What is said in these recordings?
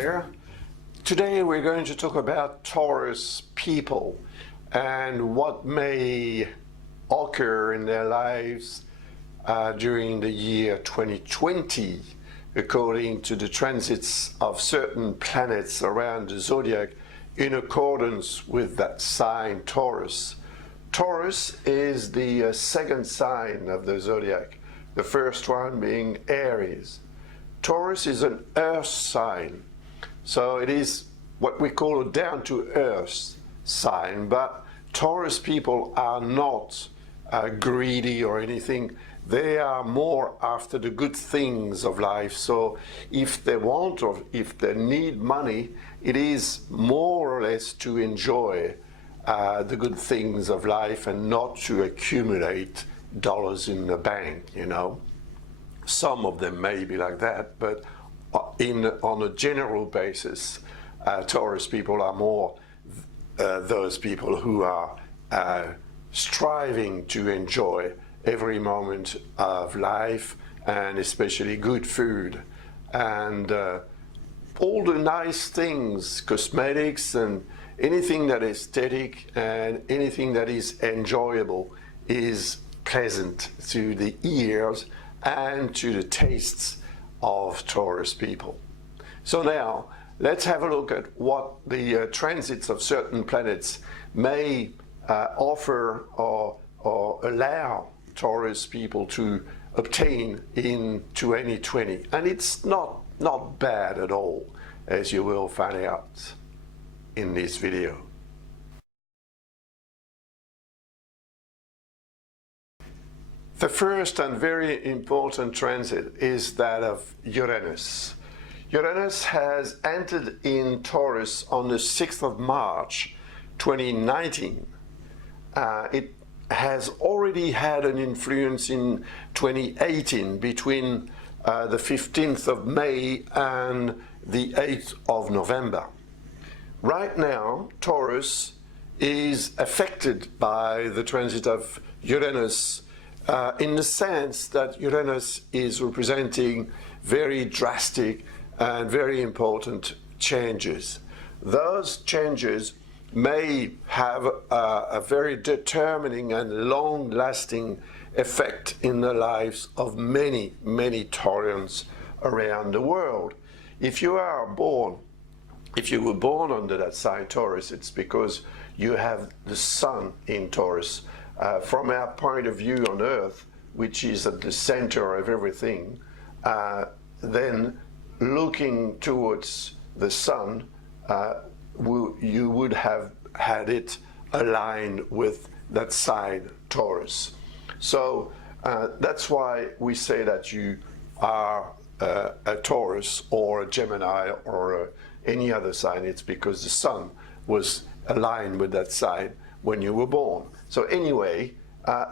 there. Today we're going to talk about Taurus people and what may occur in their lives during the year 2020 according to the transits of certain planets around the zodiac in accordance with that sign Taurus. Taurus is the second sign of the zodiac, the first one being Aries. Taurus is an earth sign, so it is what we call a down-to-earth sign, but Taurus people are not greedy or anything. They are more after the good things of life. So if they want or if they need money, it is more or less to enjoy the good things of life and not to accumulate dollars in the bank, you know. Some of them may be like that, but on a general basis, Taurus people are more those people who are striving to enjoy every moment of life, and especially good food and all the nice things, cosmetics and anything that is aesthetic and anything that is enjoyable is pleasant to the ears and to the tastes of Taurus people. So now let's have a look at what the transits of certain planets may offer or allow Taurus people to obtain in 2020. And it's not bad at all, as you will find out in this video. The first and very important transit is that of Uranus. Uranus has entered in Taurus on the 6th of March 2019. It has already had an influence in 2018 between the 15th of May and the 8th of November. Right now, Taurus is affected by the transit of Uranus in the sense that Uranus is representing very drastic and very important changes. Those changes may have a very determining and long-lasting effect in the lives of many, many Taurians around the world. If you were born under that sign Taurus, it's because you have the sun in Taurus. From our point of view on Earth, which is at the center of everything, then looking towards the sun, you would have had it aligned with that sign Taurus. So that's why we say that you are a Taurus or a Gemini or any other sign. It's because the sun was aligned with that sign when you were born. So anyway,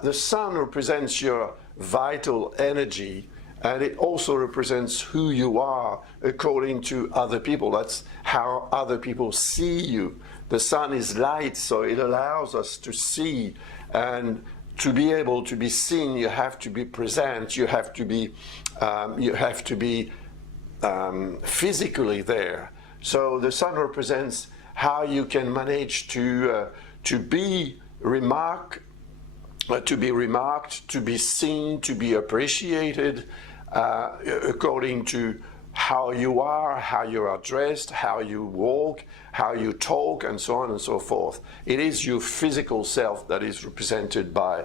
the sun represents your vital energy, and it also represents who you are according to other people. That's how other people see you. The sun is light, so it allows us to see, and to be able to be seen, you have to be present. You have to be physically there. So the sun represents how you can manage to be remarked, to be seen, to be appreciated according to how you are dressed, how you walk, how you talk, and so on and so forth. It is your physical self that is represented by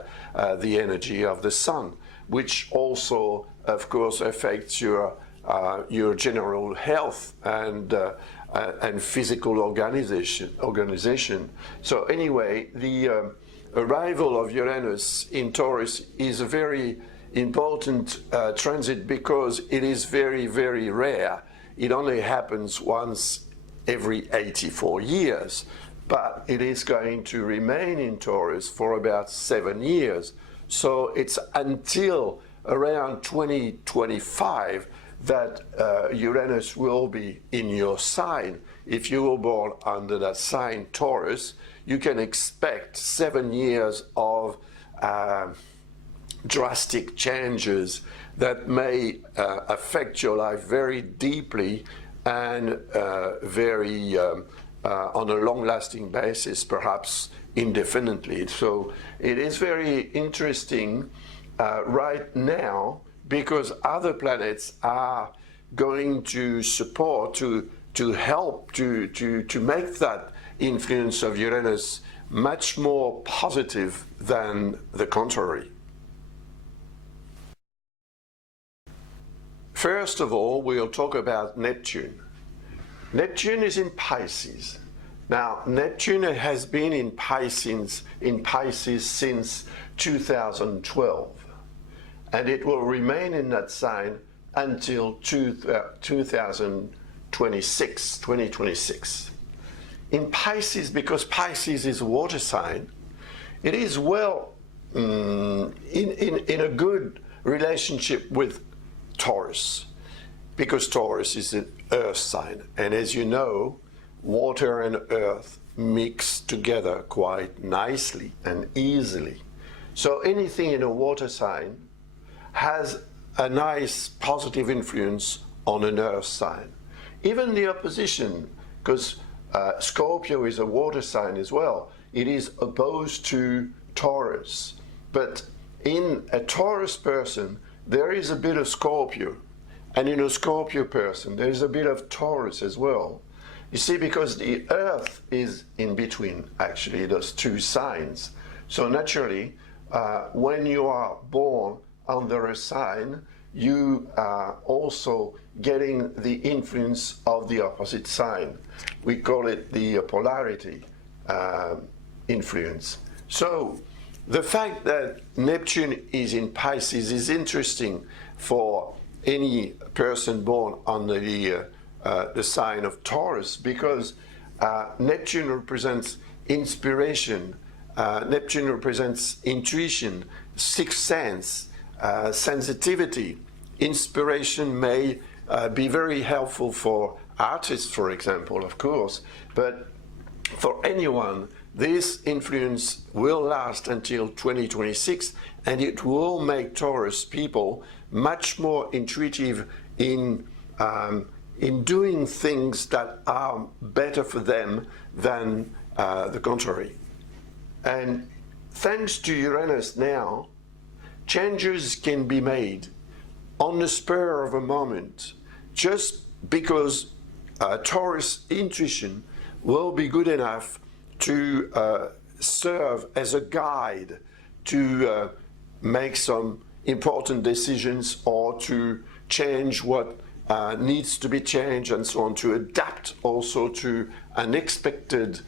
the energy of the sun, which also, of course, affects your general health and physical organization. So anyway, the arrival of Uranus in Taurus is a very important transit because it is very, very rare. It only happens once every 84 years, but it is going to remain in Taurus for about 7 years. So it's until around 2025 that Uranus will be in your sign. If you were born under that sign Taurus, you can expect 7 years of drastic changes that may affect your life very deeply and very on a long-lasting basis, perhaps indefinitely. So it is very interesting right now, because other planets are going to support, to help to make that influence of Uranus much more positive than the contrary. First of all, we'll talk about Neptune. Neptune is in Pisces. Now, Neptune has been in Pisces since 2012, and it will remain in that sign until 2026. In Pisces, because Pisces is a water sign, it is well in a good relationship with Taurus, because Taurus is an earth sign, and as you know, water and earth mix together quite nicely and easily. So anything in a water sign has a nice positive influence on an earth sign. Even the opposition, because Scorpio is a water sign as well, it is opposed to Taurus. But in a Taurus person, there is a bit of Scorpio, and in a Scorpio person, there is a bit of Taurus as well. You see, because the Earth is in between, actually, those two signs. So naturally, when you are born under a sign, you are also getting the influence of the opposite sign. We call it the polarity influence. So the fact that Neptune is in Pisces is interesting for any person born under the sign of Taurus, because Neptune represents inspiration, Neptune represents intuition, sixth sense, sensitivity. Inspiration may be very helpful for artists, for example, of course, but for anyone, this influence will last until 2026, and it will make Taurus people much more intuitive in doing things that are better for them than the contrary. And thanks to Uranus now, changes can be made on the spur of a moment, just because Taurus intuition will be good enough to serve as a guide to make some important decisions, or to change what needs to be changed, and so on, to adapt also to unexpected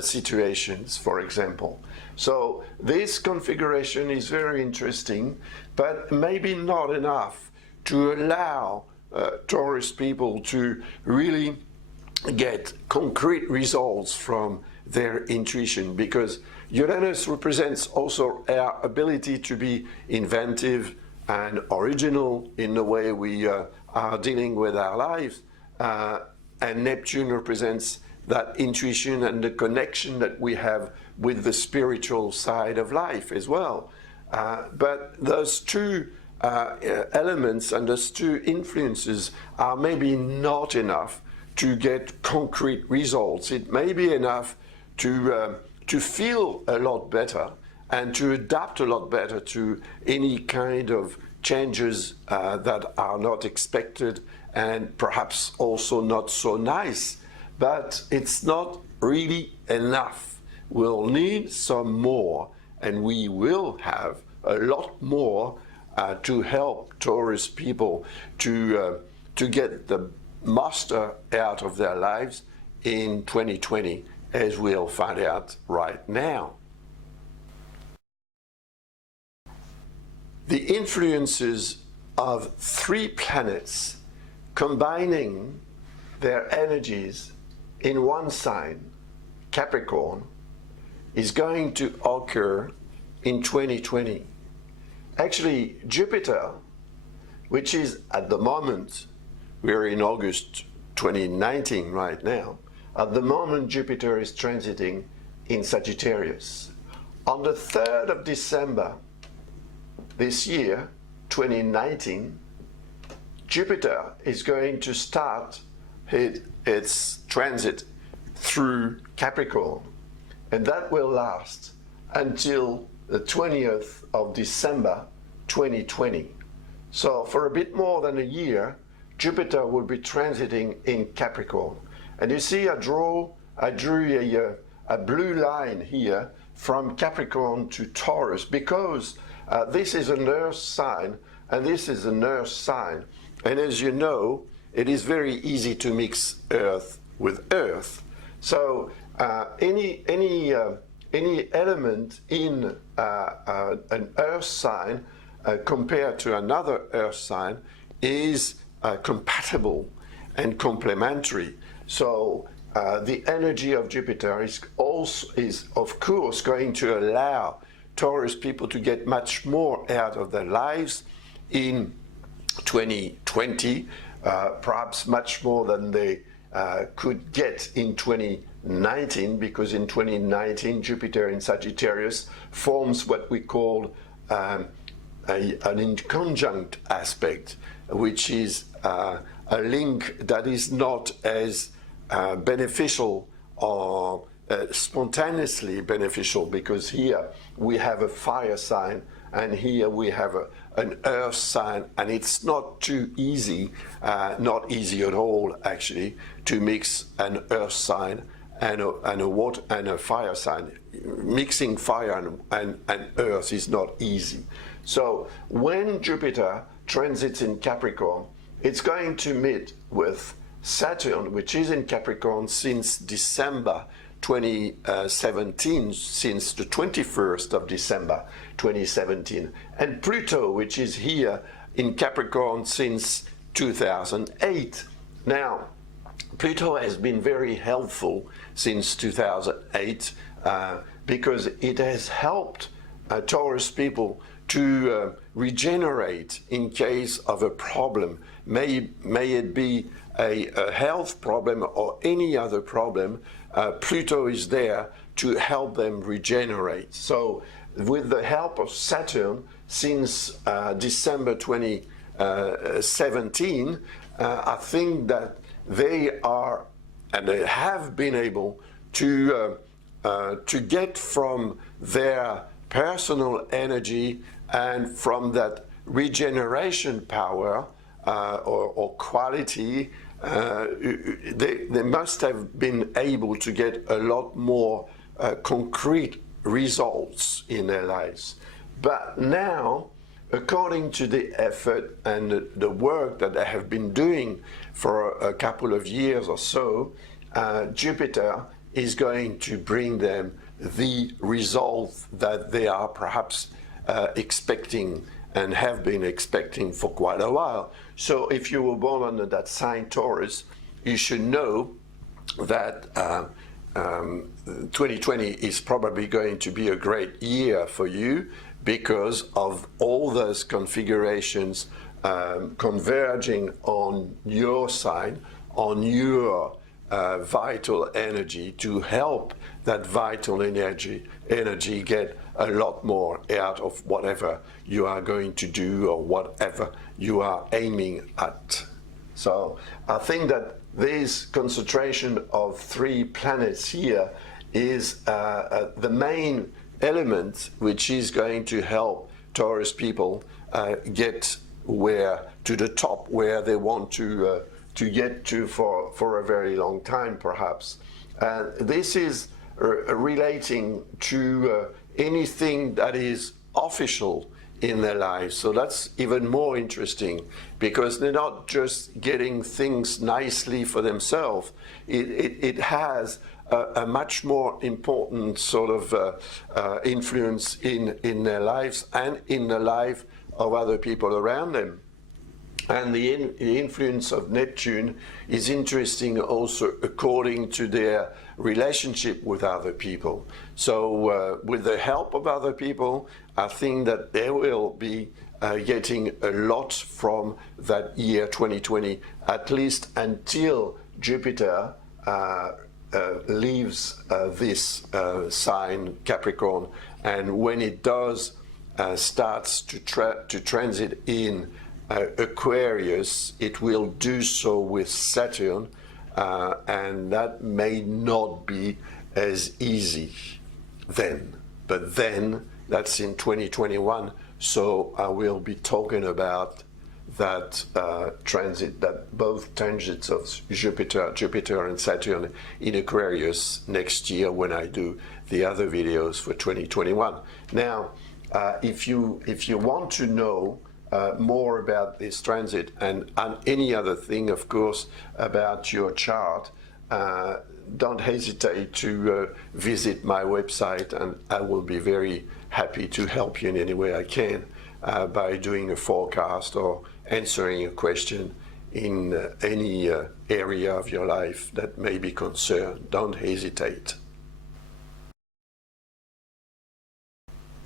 situations, for example. So this configuration is very interesting, but maybe not enough to allow Taurus people to really get concrete results from their intuition, because Uranus represents also our ability to be inventive and original in the way we are dealing with our lives, and Neptune represents that intuition and the connection that we have with the spiritual side of life as well. But those two elements and those two influences are maybe not enough to get concrete results. It may be enough to feel a lot better and to adapt a lot better to any kind of changes that are not expected, and perhaps also not so nice. But it's not really enough. We'll need some more, and we will have a lot more to help Taurus people to get the master out of their lives in 2020, as we'll find out right now. The influences of three planets combining their energies in one sign, Capricorn, is going to occur in 2020. Actually, Jupiter, which is at the moment, we're in August 2019 right now, at the moment Jupiter is transiting in Sagittarius. On the 3rd of December this year, 2019, Jupiter is going to start its transit through Capricorn, and that will last until the 20th of December 2020. So for a bit more than a year, Jupiter will be transiting in Capricorn. And you see, I drew a blue line here from Capricorn to Taurus, because this is an earth sign and this is an earth sign. And as you know, it is very easy to mix earth with earth. So any element in an earth sign compared to another earth sign is compatible and complementary. So the energy of Jupiter is of course going to allow Taurus people to get much more out of their lives in 2020, perhaps much more than they could get in 2019, because in 2019 Jupiter in Sagittarius forms what we call an inconjunct aspect, which is a link that is not as beneficial or spontaneously beneficial, because here we have a fire sign and here we have an earth sign, and it's not too easy, not easy at all actually, to mix an earth sign and a fire sign. Mixing fire and earth is not easy. So when Jupiter transits in Capricorn, it's going to meet with Saturn, which is in Capricorn since December 2017, since the 21st of December 2017, and Pluto, which is here in Capricorn since 2008. Now, Pluto has been very helpful since 2008 because it has helped Taurus people to regenerate in case of a problem. May it be a health problem or any other problem, Pluto is there to help them regenerate. So with the help of Saturn since December 2017, I think that they are and they have been able to get from their personal energy and from that regeneration power or quality, they must have been able to get a lot more concrete results in their lives. But now, according to the effort and the work that they have been doing for a couple of years or so, Jupiter is going to bring them the results that they are perhaps expecting and have been expecting for quite a while. So if you were born under that sign Taurus, you should know that 2020 is probably going to be a great year for you because of all those configurations converging on your sign, on your vital energy, to help that vital energy get a lot more out of whatever you are going to do or whatever you are aiming at. So I think that this concentration of 3 planets here is the main element which is going to help Taurus people get to the top where they want to get to for a very long time, perhaps. This is relating to anything that is official in their lives. So that's even more interesting, because they're not just getting things nicely for themselves. It has a much more important sort of influence in their lives and in the life of other people around them. And the influence of Neptune is interesting also according to their relationship with other people. So with the help of other people, I think that they will be getting a lot from that year 2020, at least until Jupiter leaves this sign Capricorn. And when it does starts to transit in Aquarius, it will do so with Saturn and that may not be as easy then. But then, that's in 2021, so I will be talking about that transit, that both transits of Jupiter and Saturn in Aquarius next year when I do the other videos for 2021. Now, if you want to know more about this transit and any other thing, of course, about your chart, don't hesitate to visit my website, and I will be very happy to help you in any way I can by doing a forecast or answering a question in any area of your life that may be concerned. Don't hesitate.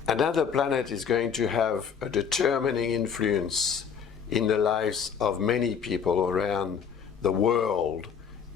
Another planet is going to have a determining influence in the lives of many people around the world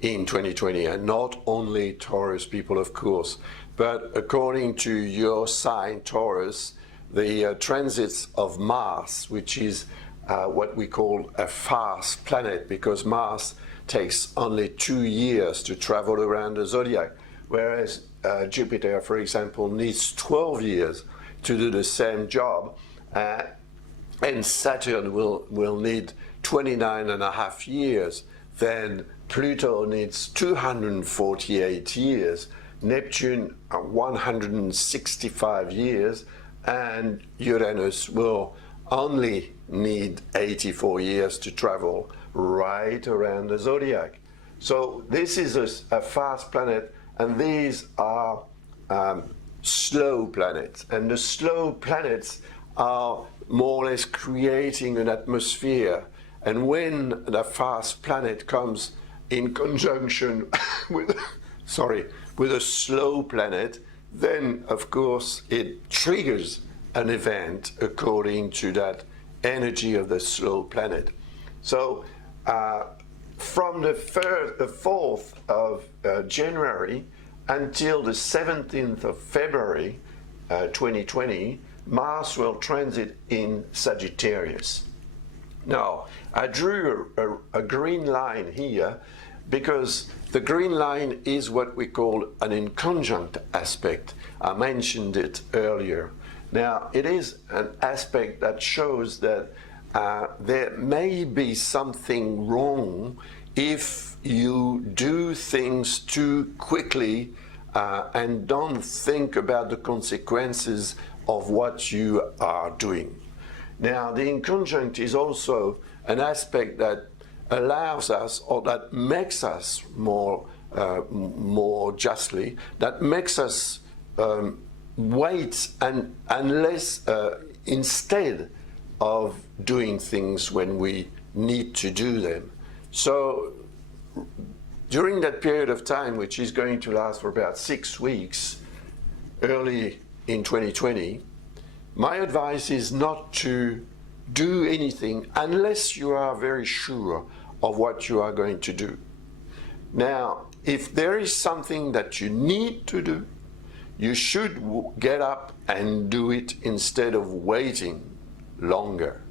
in 2020, and not only Taurus people, of course, but according to your sign, Taurus, the transits of Mars, which is what we call a fast planet, because Mars takes only 2 years to travel around the zodiac, whereas Jupiter, for example, needs 12 years to do the same job, and Saturn will need 29.5 years. Then Pluto needs 248 years, Neptune 165 years, and Uranus will only need 84 years to travel right around the zodiac. So this is a fast planet, and these are slow planets, and the slow planets are more or less creating an atmosphere. And when the fast planet comes in conjunction with with a slow planet, then of course it triggers an event according to that energy of the slow planet. So from the 4th of January until the 17th of February 2020, Mars will transit in Sagittarius. Now, I drew a green line here because the green line is what we call an inconjunct aspect. I mentioned it earlier. Now, it is an aspect that shows that there may be something wrong if you do things too quickly and don't think about the consequences of what you are doing. Now, the inconjunct is also an aspect that allows us, or that makes us more justly, that makes us wait unless instead of doing things when we need to do them. So during that period of time, which is going to last for about 6 weeks, early in 2020, my advice is not to do anything unless you are very sure of what you are going to do. Now, if there is something that you need to do, you should get up and do it instead of waiting longer.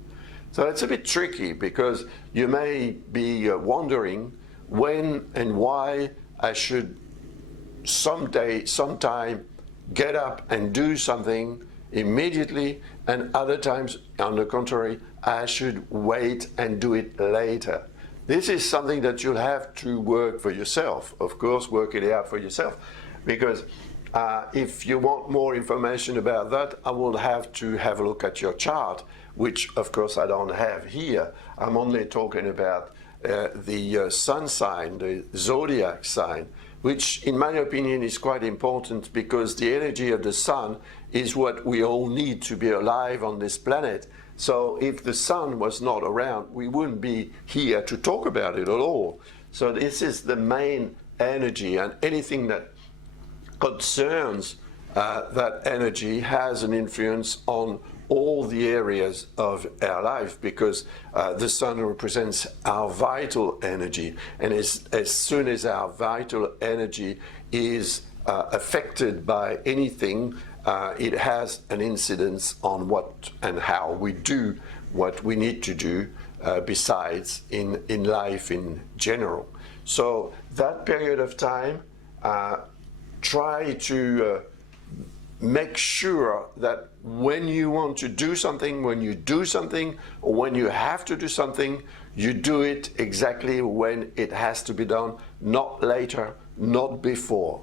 So it's a bit tricky because you may be wondering when and why I should sometime get up and do something immediately, and other times, on the contrary, I should wait and do it later. This is something that you'll have to work for yourself. Of course, work it out for yourself, because if you want more information about that, I will have to have a look at your chart, which of course I don't have here. I'm only talking about the sun sign, the zodiac sign, which in my opinion is quite important, because the energy of the sun is what we all need to be alive on this planet. So if the sun was not around, we wouldn't be here to talk about it at all. So this is the main energy, and anything that concerns that energy has an influence on all the areas of our life, because the sun represents our vital energy, and as soon as our vital energy is affected by anything, it has an incidence on what and how we do what we need to do besides in life in general. So that period of time, try to make sure that when you want to do something, when you do something, or when you have to do something, you do it exactly when it has to be done, not later, not before.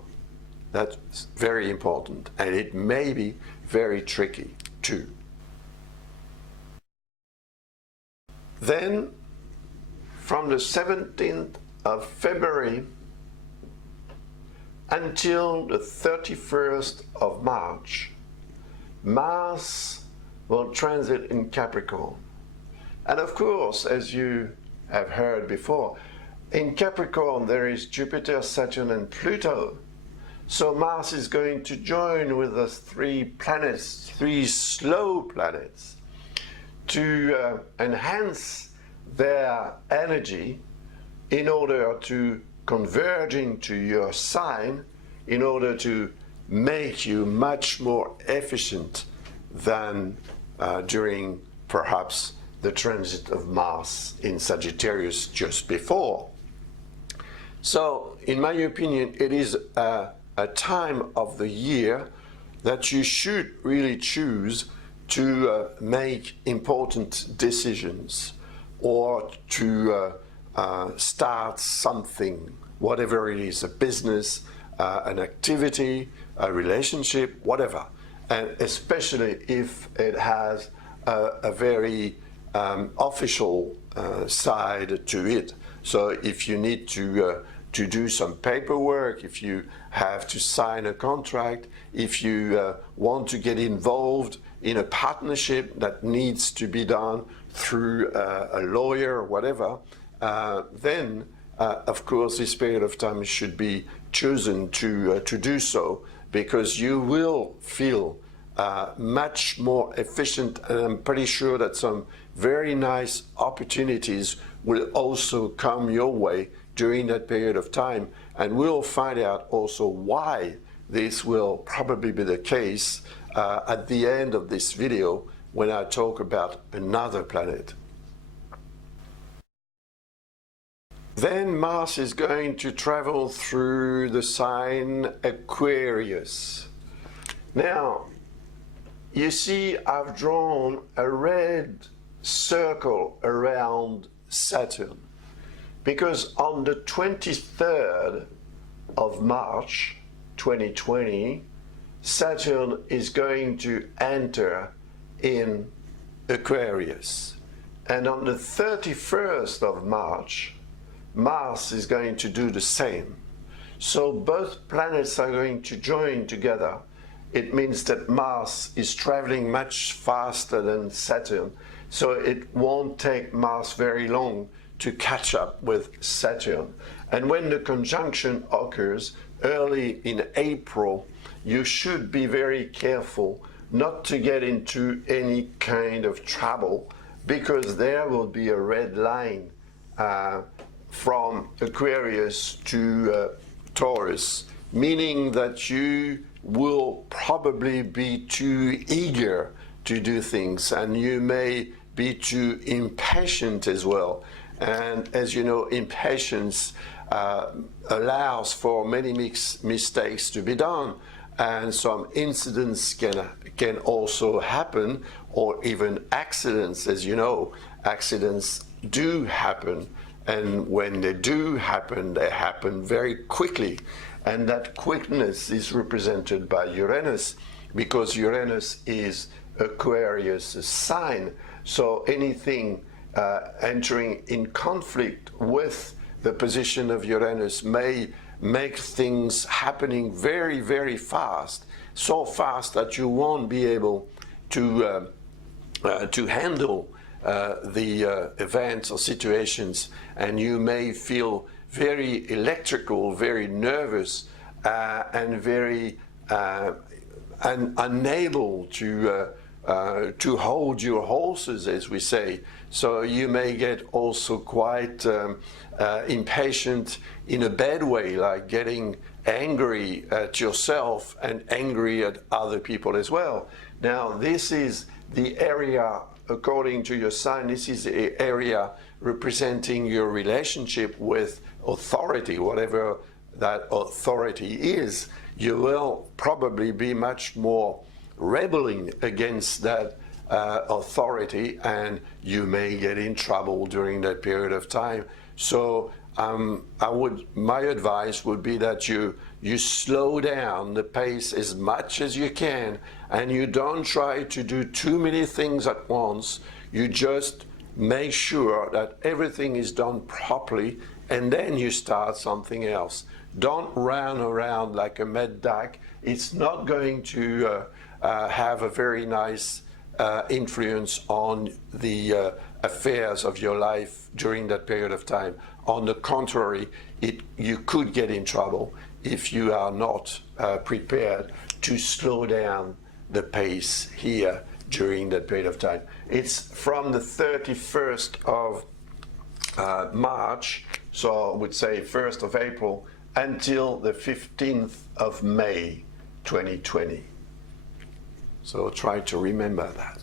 That's very important, and it may be very tricky too. Then, from the 17th of February until the 31st of March, Mars will transit in Capricorn. And of course, as you have heard before, in Capricorn there is Jupiter, Saturn and Pluto. So Mars is going to join with the three planets, three slow planets, to enhance their energy in order to converge into your sign, in order to make you much more efficient than during perhaps the transit of Mars in Sagittarius just before. So, in my opinion, it is a time of the year that you should really choose to make important decisions or to start something, whatever it is, a business, an activity, a relationship, whatever. And especially if it has a very official side to it. So if you need to do some paperwork, if you have to sign a contract, if you want to get involved in a partnership that needs to be done through a lawyer or whatever, then of course this period of time should be chosen to do so, because you will feel much more efficient, and I'm pretty sure that some very nice opportunities will also come your way during that period of time, and we'll find out also why this will probably be the case at the end of this video when I talk about another planet. Then Mars is going to travel through the sign Aquarius. Now, you see I've drawn a red circle around Saturn, because on the 23rd of March 2020, Saturn is going to enter in Aquarius. And on the 31st of March, Mars is going to do the same. So both planets are going to join together. It means that Mars is traveling much faster than Saturn, so it won't take Mars very long to catch up with Saturn. And when the conjunction occurs early in April, you should be very careful not to get into any kind of trouble, because there will be a red line from Aquarius to Taurus, meaning that you will probably be too eager to do things, and you may be too impatient as well. And as you know, impatience allows for many mistakes to be done, and some incidents can also happen, or even accidents. As you know, accidents do happen, and when they do happen, they happen very quickly. And that quickness is represented by Uranus, because Uranus is Aquarius' sign. So anything entering in conflict with the position of Uranus may make things happening very, very fast, so fast that you won't be able to handle the events or situations, and you may feel very electrical, very nervous, and very unable to hold your horses, as we say. So you may get also quite impatient in a bad way, like getting angry at yourself and angry at other people as well. Now, this is the area, according to your sign, this is the area representing your relationship with authority, whatever that authority is, you will probably be much more rebelling against that authority, and you may get in trouble during that period of time. So my advice would be that you slow down the pace as much as you can, and you don't try to do too many things at once. You just make sure that everything is done properly, and then you start something else. Don't run around like a mad duck. It's not going to have a very nice influence on the affairs of your life during that period of time. On the contrary, you could get in trouble if you are not prepared to slow down the pace here during that period of time. It's from the 31st of March, so I would say 1st of April, until the 15th of May 2020. So try to remember that,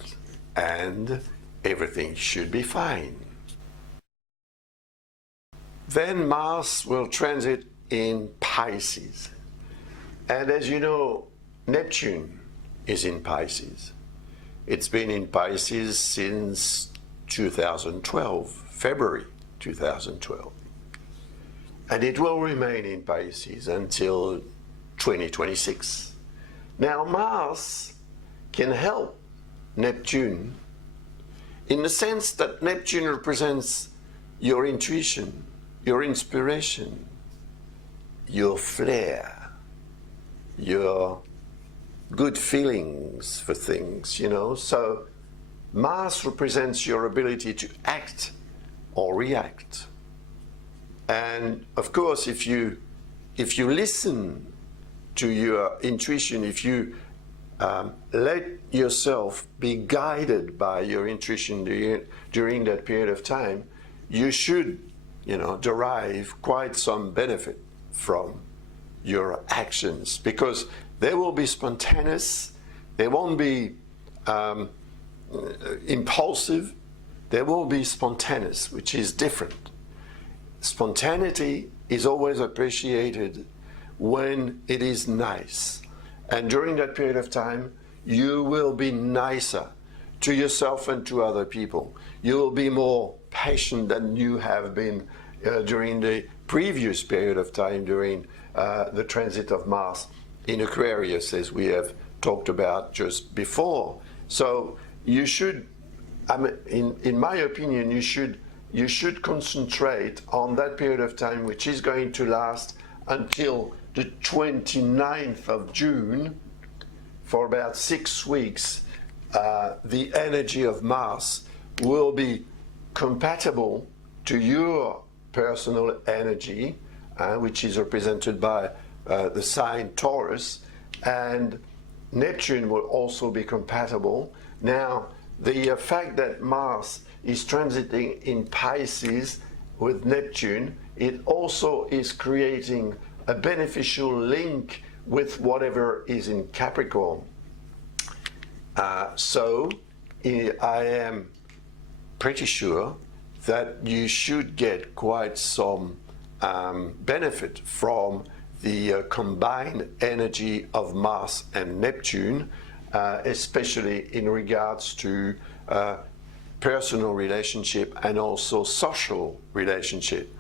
and everything should be fine. Then Mars will transit in Pisces. And as you know, Neptune is in Pisces. It's been in Pisces since 2012, February 2012. And it will remain in Pisces until 2026. Now, Mars can help Neptune in the sense that Neptune represents your intuition, your inspiration, your flair, your good feelings for things, you know. So Mars represents your ability to act or react. And of course, if you listen to your intuition, if you let yourself be guided by your intuition during that period of time, you should, derive quite some benefit from your actions, because they will be spontaneous, they won't be impulsive, they will be spontaneous, which is different. Spontaneity is always appreciated when it is nice. And during that period of time, you will be nicer to yourself and to other people. You will be more patient than you have been during the previous period of time, during the transit of Mars in Aquarius, as we have talked about just before. So you should, in my opinion, you should concentrate on that period of time, which is going to last until the 29th of June, for about 6 weeks. The energy of Mars will be compatible to your personal energy, which is represented by the sign Taurus, and Neptune will also be compatible. Now, the fact that Mars is transiting in Pisces with Neptune, it also is creating a beneficial link with whatever is in Capricorn. So I am pretty sure that you should get quite some benefit from the combined energy of Mars and Neptune, especially in regards to personal relationship and also social relationship,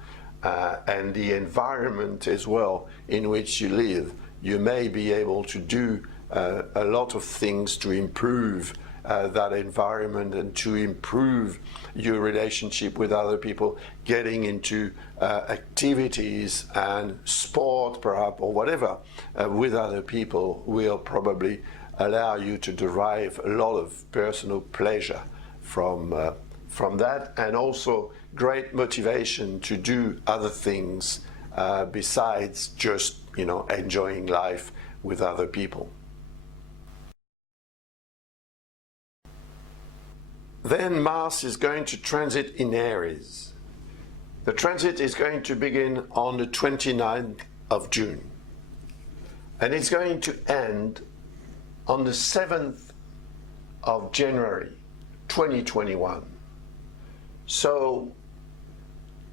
and the environment as well in which you live. You may be able to do a lot of things to improve that environment and to improve your relationship with other people, getting into activities and sport perhaps, or whatever, with other people will probably allow you to derive a lot of personal pleasure from that, and also great motivation to do other things besides just enjoying life with other people. Then Mars is going to transit in Aries. The transit is going to begin on the 29th of June, and it's going to end on the 7th of January 2021. So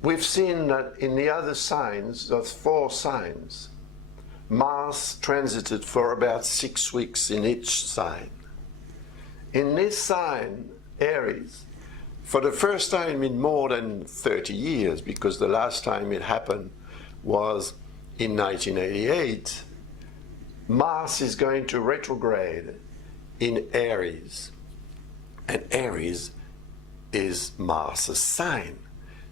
we've seen that in the other signs, those 4 signs, Mars transited for about 6 weeks in each sign. In this sign, Aries, for the first time in more than 30 years, because the last time it happened was in 1988, Mars is going to retrograde in Aries. And Aries is Mars' sign.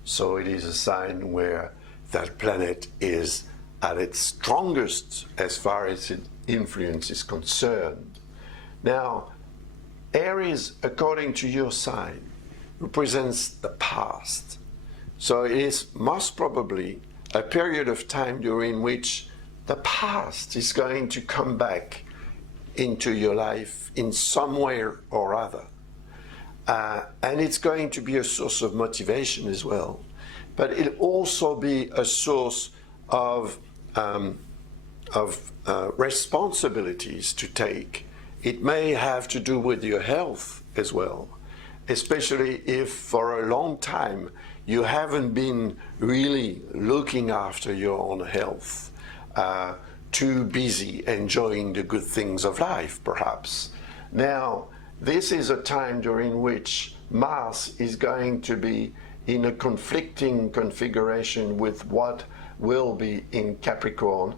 So it is a sign where that planet is at its strongest as far as its influence is concerned. Now, Aries, according to your sign, represents the past. So it is most probably a period of time during which the past is going to come back into your life in some way or other. And it's going to be a source of motivation as well. But it'll also be a source of responsibilities to take. It may have to do with your health as well, especially if for a long time you haven't been really looking after your own health, too busy enjoying the good things of life, perhaps. Now, this is a time during which Mars is going to be in a conflicting configuration with what will be in Capricorn.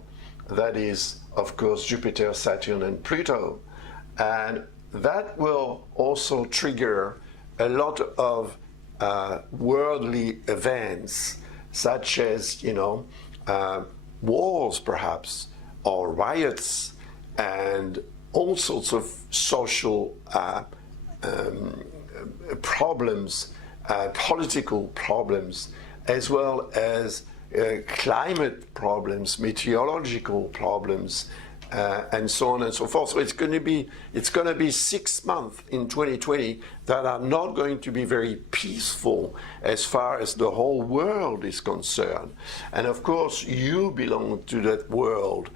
That is, of course, Jupiter, Saturn, and Pluto. And that will also trigger a lot of worldly events, such as, wars perhaps, or riots, and all sorts of social problems, political problems, as well as climate problems, meteorological problems, and so on and so forth. So it's going to be 6 months in 2020 that are not going to be very peaceful as far as the whole world is concerned. And of course, you belong to that world,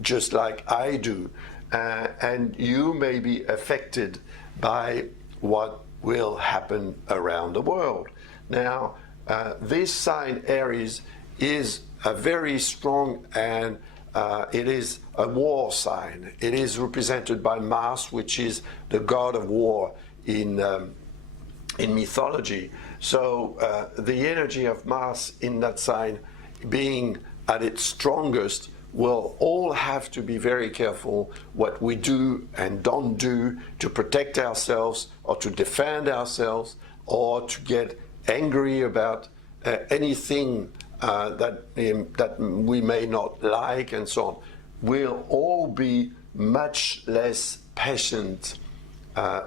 just like I do, and you may be affected by what will happen around the world. Now, this sign, Aries, is a very strong and it is a war sign. It is represented by Mars, which is the god of war in mythology. So the energy of Mars in that sign being at its strongest, we'll all have to be very careful what we do and don't do to protect ourselves or to defend ourselves or to get angry about anything that we may not like and so on. We'll all be much less patient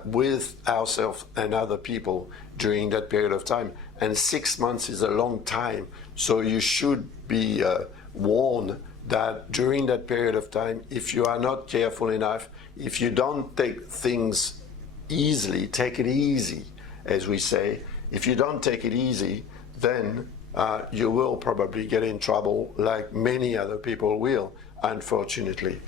with ourselves and other people during that period of time. And 6 months is a long time, so you should be warned that during that period of time, if you are not careful enough, if you don't take things easily, take it easy, as we say, if you don't take it easy, then you will probably get in trouble like many other people will, unfortunately.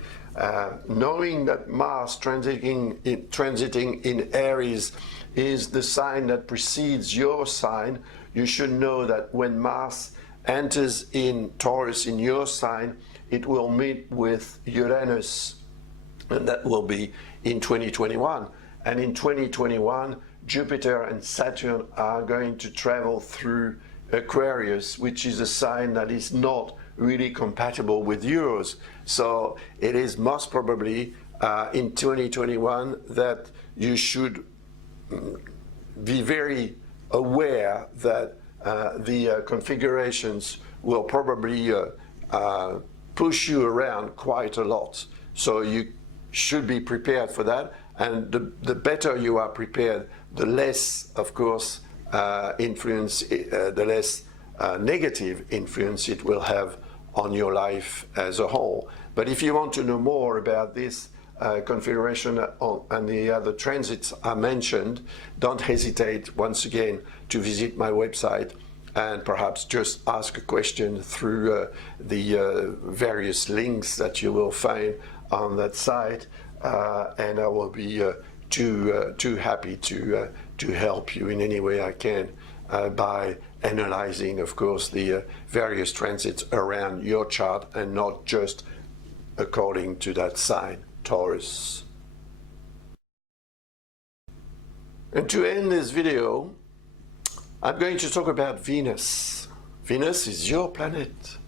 Knowing that Mars transiting in Aries is the sign that precedes your sign, you should know that when Mars enters in Taurus in your sign, it will meet with Uranus, and that will be in 2021. And in 2021, Jupiter and Saturn are going to travel through Aquarius, which is a sign that is not really compatible with yours. So it is most probably in 2021 that you should be very aware that the configurations will probably push you around quite a lot. So you should be prepared for that. And the better you are prepared, the less, of course, influence, the less negative influence it will have on your life as a whole. But if you want to know more about this configuration and the other transits I mentioned, don't hesitate once again to visit my website and perhaps just ask a question through the various links that you will find on that site, and I will be too happy to help you in any way I can by analyzing, of course, the various transits around your chart and not just according to that sign, Taurus. And to end this video, I'm going to talk about Venus. Venus is your planet.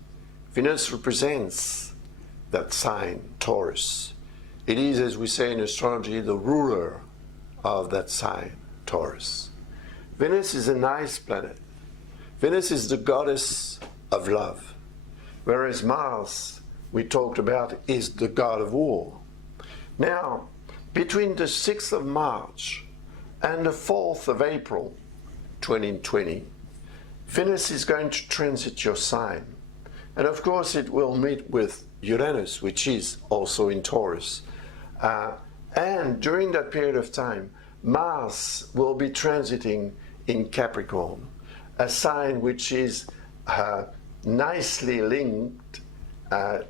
Venus represents that sign, Taurus. It is, as we say in astrology, the ruler of that sign, Taurus. Venus is a nice planet. Venus is the goddess of love, whereas Mars, we talked about, is the god of war. Now, between the 6th of March and the 4th of April 2020, Venus is going to transit your sign. And of course it will meet with Uranus, which is also in Taurus. And during that period of time, Mars will be transiting in Capricorn, a sign which is nicely linked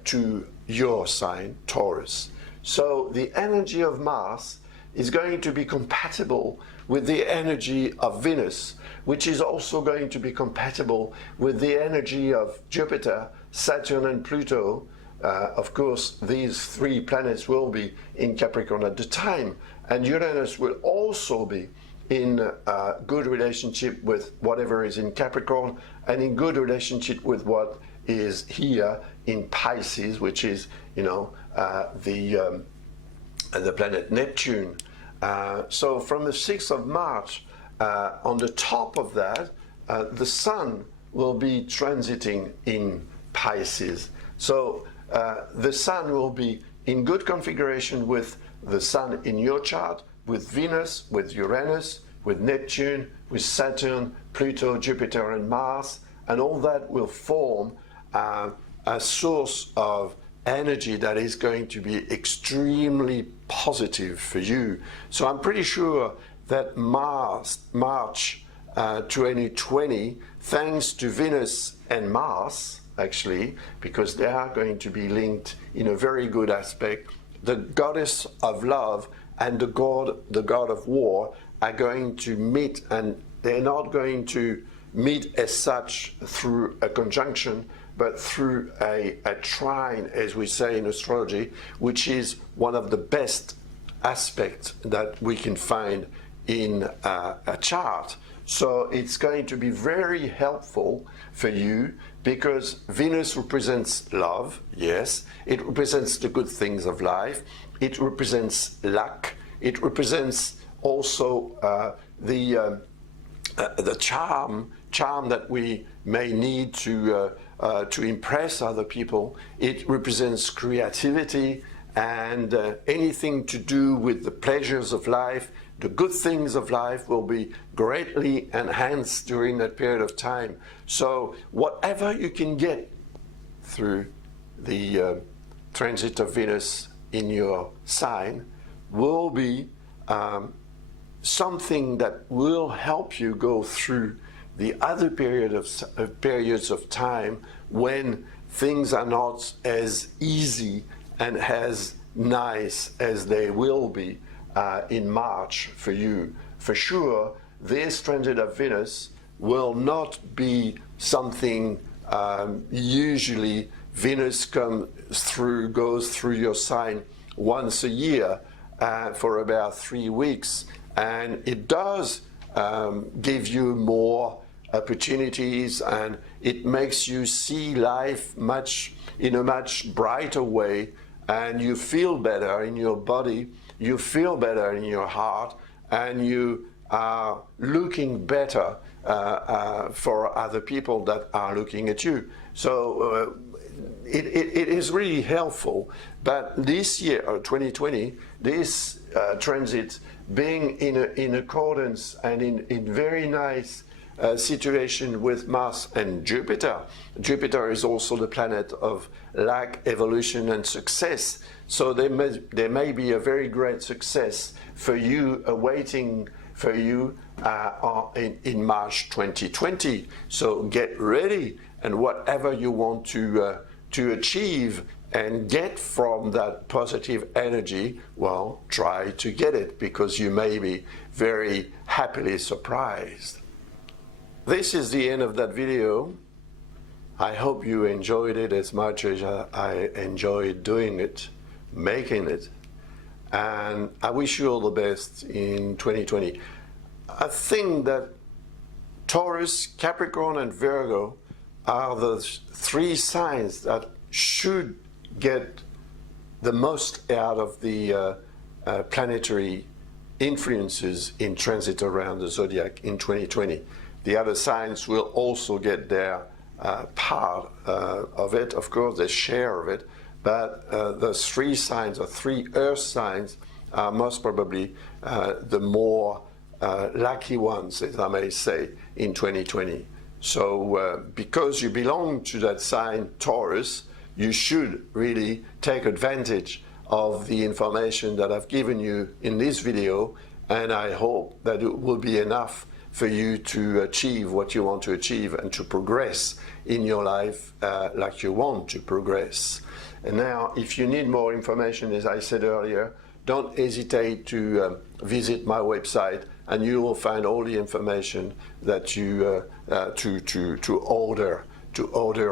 to your sign, Taurus. So the energy of Mars is going to be compatible with the energy of Venus, which is also going to be compatible with the energy of Jupiter, Saturn, and Pluto. Of course, these three planets will be in Capricorn at the time, and Uranus will also be in good relationship with whatever is in Capricorn, and in good relationship with what is here in Pisces, which is, the planet Neptune. So from the 6th of March, on the top of that, the Sun will be transiting in Pisces. So the Sun will be in good configuration with the Sun in your chart, with Venus, with Uranus, with Neptune, with Saturn, Pluto, Jupiter, and Mars, and all that will form a source of energy that is going to be extremely positive for you. So I'm pretty sure that March 2020, thanks to Venus and Mars, actually, because they are going to be linked in a very good aspect, the goddess of love and the god of war are going to meet, and they're not going to meet as such through a conjunction, but through a trine, as we say in astrology, which is one of the best aspects that we can find in a chart. So it's going to be very helpful for you, because Venus represents love, yes, it represents the good things of life, it represents luck, it represents also the charm that we may need to impress other people. It represents creativity and anything to do with the pleasures of life. The good things of life will be greatly enhanced during that period of time. So whatever you can get through the transit of Venus in your sign will be something that will help you go through the other periods of time when things are not as easy and as nice as they will be in March for you. For sure, this transit of Venus will not be something usually Venus goes through your sign once a year for about 3 weeks, and it does give you more opportunities, and it makes you see life in a much brighter way, and you feel better in your body, you feel better in your heart, and you are looking better for other people that are looking at you. So it is really helpful. But this year, 2020, this transit being in accordance and in very nice situation with Mars and Jupiter. Jupiter is also the planet of luck, evolution, and success. So there may be a very great success for you awaiting for you in March 2020. So get ready, and whatever you want to achieve and get from that positive energy, well, try to get it, because you may be very happily surprised. This is the end of that video. I hope you enjoyed it as much as I enjoyed doing it, making it. And I wish you all the best in 2020. I think that Taurus, Capricorn, and Virgo are the three signs that should get the most out of the planetary influences in transit around the zodiac in 2020. The other signs will also get their part of it, of course, their share of it, but the three signs, or three earth signs, are most probably the more lucky ones, as I may say, in 2020. So because you belong to that sign Taurus, you should really take advantage of the information that I've given you in this video, and I hope that it will be enough for you to achieve what you want to achieve and to progress in your life like you want to progress. And now, if you need more information, as I said earlier, don't hesitate to visit my website, and you will find all the information that you to order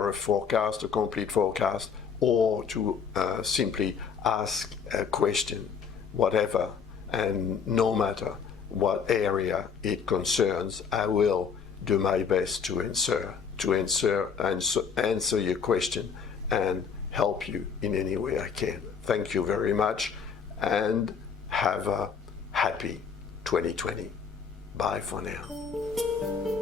a forecast, a complete forecast, or to simply ask a question, whatever, and no matter what area it concerns, I will do my best to answer your question and help you in any way I can. Thank you very much, and have a happy 2020. Bye for now.